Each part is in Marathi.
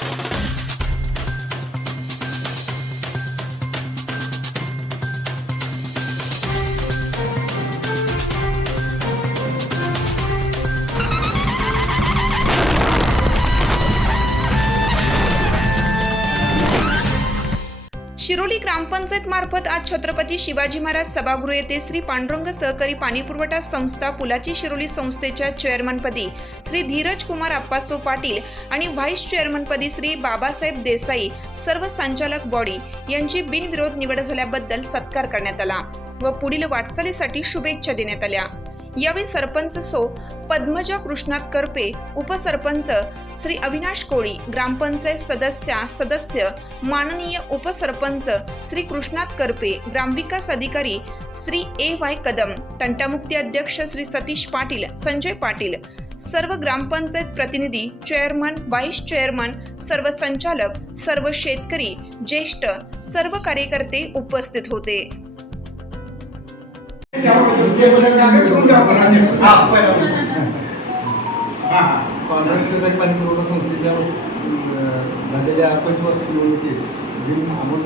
Thank you. शिरोली ग्रामपंचायत मार्फत आज छत्रपती शिवाजी महाराज सभागृह येथे श्री पांडुरंग सहकारी पाणीपुरवठा संस्था पुलाची शिरोली संस्थेच्या चेअरमनपदी श्री धीरज कुमार अप्पासो पाटील आणि व्हाईस चेअरमनपदी श्री बाबासाहेब देसाई सर्व संचालक बॉडी यांची बिनविरोध निवड झाल्याबद्दल सत्कार करण्यात आला व पुढील वाटचालीसाठी शुभेच्छा देण्यात आल्या. यावेळी सरपंच सो पद्मजा कृष्णात करपे उपसरपंच श्री अविनाश कोळी ग्रामपंचायत सदस्या सदस्य माननीय उपसरपंच श्री कृष्णात करपे ग्रामविकास अधिकारी श्री ए वाय कदम तंटामुक्ती अध्यक्ष श्री सतीश पाटील संजय पाटील सर्व ग्रामपंचायत प्रतिनिधी चेअरमन व्हाईस चेअरमन सर्व संचालक सर्व शेतकरी ज्येष्ठ सर्व कार्यकर्ते उपस्थित होते. पाणी पुरवठा संस्थेच्या अं, झालेल्या पंचवर्ष निवडणुकीत बिन अमोल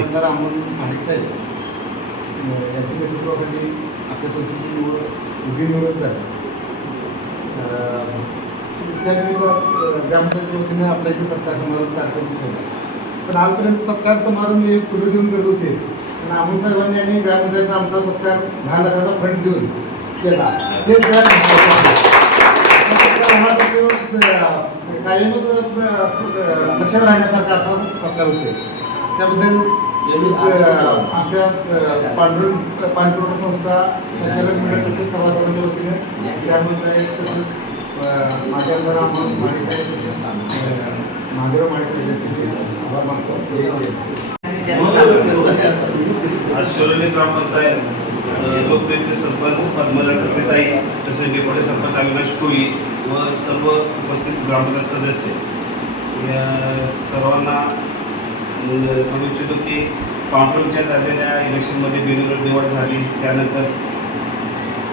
आमदार अमोल माणिक साहेब अं, यांच्या नेतृत्वाखाली आपल्या संस्थेची निवड बिनविरोध झाली अं, त्या निवड ग्रामपंचायतीच्या वतीने आपल्या इथे सत्कार समारंभ कार्यक्रम ठेवला. पण आजपर्यंत सत्कार समारंभ हे पुढे घेऊन करत होते. अमोल साहेबांनी आणि ग्रामपंचायतीनं आमचा सत्कार दहा लाखाचा फंड देऊन केला. ते कायमच लक्षात राहण्यासारखा असा प्रकार होते त्याबद्दल आमच्या अं, पांढरुण पाणपुरवठा संस्था संचालक सभासदांच्या वतीने ग्रामपंचायत तसेच माणिकसाहेब महादेव माणिकसाहेब यांचे आभार मानतो आज शिरोली ग्रामपंचायत लोकप्रिय सरपंच पद्मजा कर्मेताई तसेच डेप्युटी सरपंच अविनाश कोळी व सर्व उपस्थित ग्रामपंचायत सदस्य. या सर्वांना सांगू इच्छितो की पांढरुणच्या झालेल्या इलेक्शनमध्ये बिनविरोध निवड झाली त्यानंतर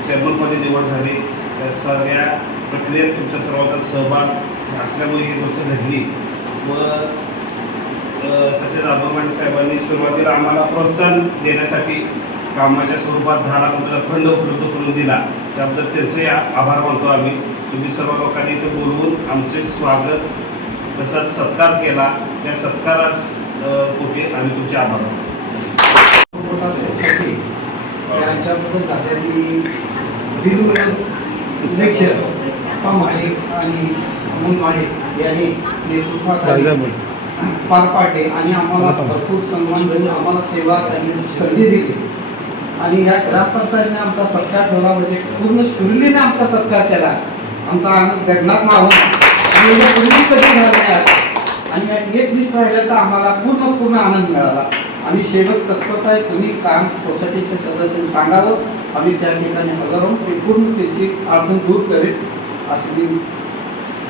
चेअरमनमध्ये निवड झाली. त्या सगळ्या प्रक्रियेत तुमच्या सर्वांचा सहभाग असल्यामुळे ही गोष्ट घडली व तसेच आबा साहेबांनी सुरुवातीला आम्हाला प्रोत्साहन देण्यासाठी कामाच्या स्वरूपात दहा लाख रुपयाचा फंड उपलब्ध करून दिला. त्याबद्दल त्यांचे आभार मानतो आम्ही. तुम्ही सर्व लोकांनी इथे बोलवून आमचे स्वागत तसाच सत्कार केला. त्या सत्कारा पोटी आम्ही तुमचे आभार मानतो. झालेली इलेक्शन आणि अमोल माडे यांनी नेतृत्वाखाली पार पाडले आणि आम्हाला भरपूर सन्मान देऊन आम्हाला सेवा त्यांनी संधी दिली. आणि या ग्रामपंचायतीने आमचा सत्कार ठेवला म्हणजे पूर्ण सुरलीने आमचा सत्कार केला. आमचा आनंद गगनात मावून. आणि पूर्वी कधी झालं. आणि या एक लिस्ट राहिल्याचा आम्हाला पूर्ण पूर्ण आनंद मिळाला. आणि शेवट तत्परता आहे तुम्ही काम सोसायटीच्या सदस्यांनी सांगावं. आम्ही त्या ठिकाणी हजर राहून ते पूर्ण त्यांची अडचण दूर करेल असं मी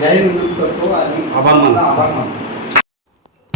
जाहीर करतो आणि आभार मानतो. आभार मानतो.